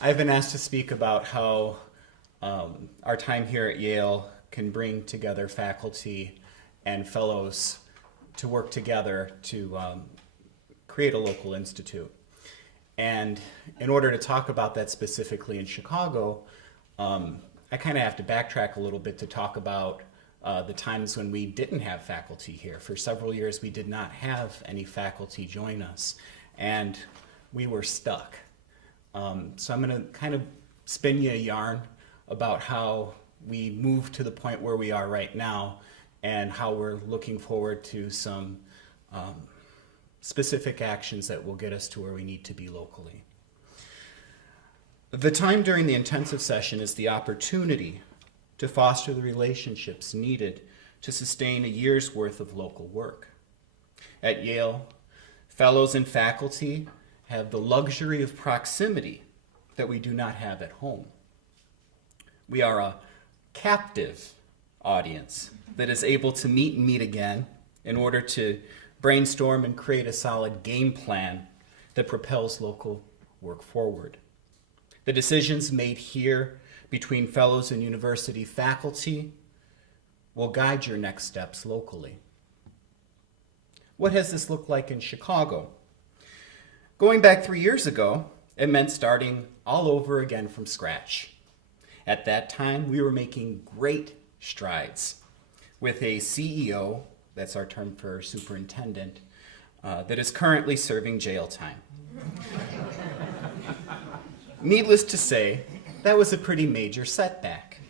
I've been asked to speak about how our time here at Yale can bring together faculty and fellows to work together to create a local institute. And in order to talk about that specifically in Chicago, I kind of have to backtrack a little bit to talk about the times when we didn't have faculty here. For several years, we did not have any faculty join us, and we were stuck. So I'm going to kind of spin you a yarn about how we moved to the point where we are right now and how we're looking forward to some specific actions that will get us to where we need to be locally. The time during the intensive session is the opportunity to foster the relationships needed to sustain a year's worth of local work. At Yale, fellows and faculty have the luxury of proximity that we do not have at home. We are a captive audience that is able to meet again in order to brainstorm and create a solid game plan that propels local work forward. The decisions made here between fellows and university faculty will guide your next steps locally. What has this looked like in Chicago? Going back 3 years ago, it meant starting all over again from scratch. At that time, we were making great strides with a CEO, that's our term for superintendent, that is currently serving jail time. Needless to say, that was a pretty major setback.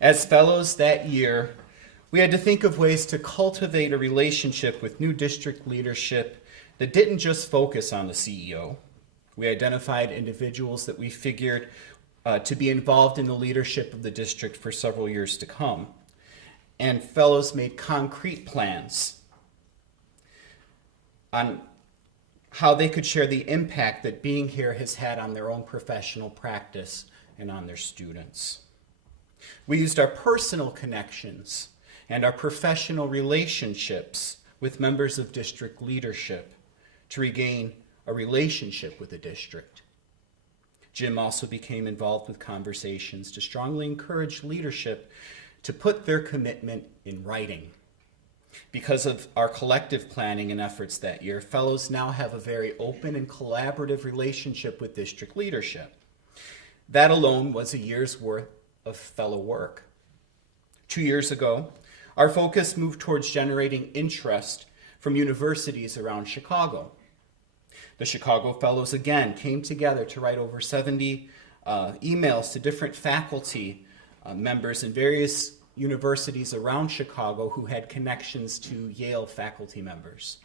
As fellows that year, we had to think of ways to cultivate a relationship with new district leadership that didn't just focus on the CEO. We identified individuals that we figured to be involved in the leadership of the district for several years to come. And fellows made concrete plans on how they could share the impact that being here has had on their own professional practice and on their students. We used our personal connections and our professional relationships with members of district leadership to regain a relationship with the district. Jim also became involved with conversations to strongly encourage leadership to put their commitment in writing. Because of our collective planning and efforts that year, fellows now have a very open and collaborative relationship with district leadership. That alone was a year's worth of fellow work. 2 years ago, our focus moved towards generating interest from universities around Chicago. The Chicago Fellows again came together to write over 70 emails to different faculty members in various universities around Chicago who had connections to Yale faculty members.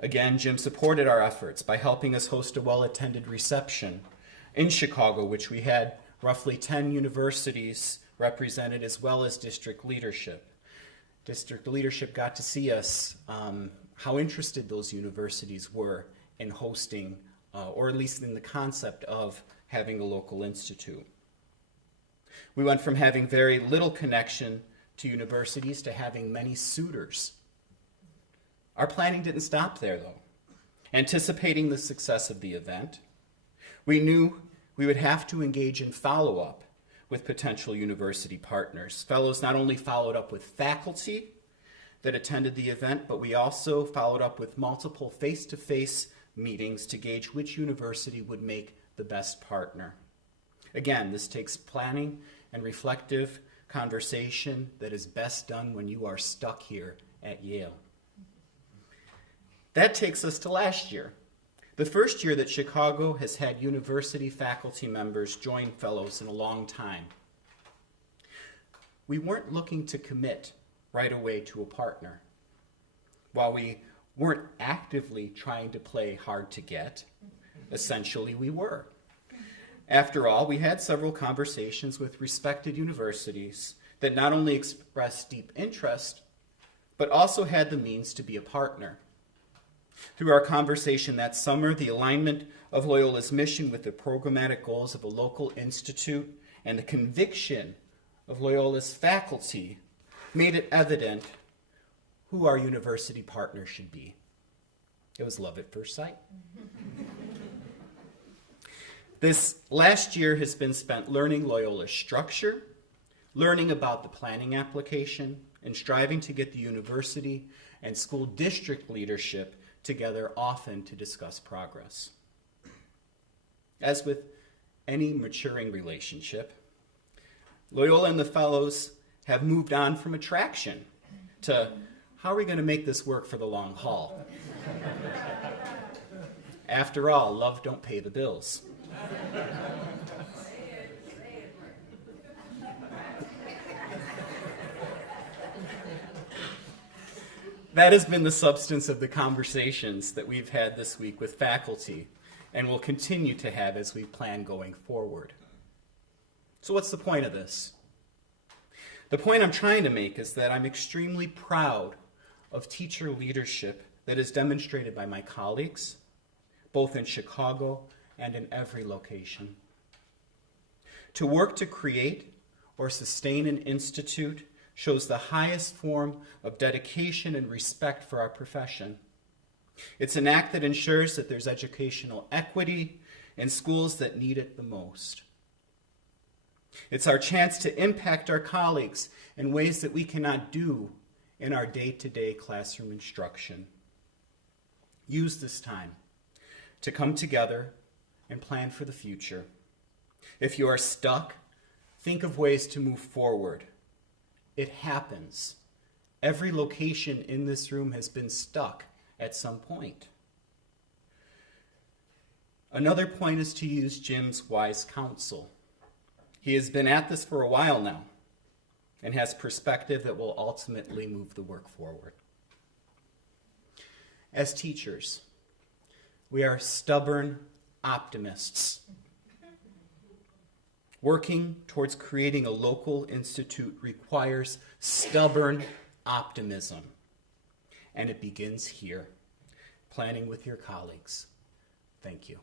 Again, Jim supported our efforts by helping us host a well-attended reception in Chicago, which we had roughly 10 universities represented as well as district leadership. District leadership got to see us, how interested those universities were in hosting, or at least in the concept of having a local institute. We went from having very little connection to universities to having many suitors. Our planning didn't stop there, though. Anticipating the success of the event, we knew we would have to engage in follow-up with potential university partners. Fellows not only followed up with faculty that attended the event, but we also followed up with multiple face-to-face meetings to gauge which university would make the best partner. Again, this takes planning and reflective conversation that is best done when you are stuck here at Yale. That takes us to last year, the first year that Chicago has had university faculty members join fellows in a long time. We weren't looking to commit right away to a partner. While we weren't actively trying to play hard to get, essentially we were. After all, we had several conversations with respected universities that not only expressed deep interest, but also had the means to be a partner. Through our conversation that summer, the alignment of Loyola's mission with the programmatic goals of a local institute and the conviction of Loyola's faculty made it evident who our university partner should be. It was love at first sight. This last year has been spent learning Loyola's structure, learning about the planning application, and striving to get the university and school district leadership together often to discuss progress. As with any maturing relationship, Loyola and the Fellows have moved on from attraction to how are we going to make this work for the long haul? After all, love don't pay the bills. That has been the substance of the conversations that we've had this week with faculty and will continue to have as we plan going forward. So what's the point of this? The point I'm trying to make is that I'm extremely proud of teacher leadership that is demonstrated by my colleagues, both in Chicago and in every location. To work to create or sustain an institute shows the highest form of dedication and respect for our profession. It's an act that ensures that there's educational equity in schools that need it the most. It's our chance to impact our colleagues in ways that we cannot do in our day-to-day classroom instruction. Use this time to come together and plan for the future. If you are stuck, think of ways to move forward. It happens. Every location in this room has been stuck at some point. Another point is to use Jim's wise counsel. He has been at this for a while now and has perspective that will ultimately move the work forward. As teachers, we are stubborn optimists. Working towards creating a local institute requires stubborn optimism, and it begins here, planning with your colleagues. Thank you.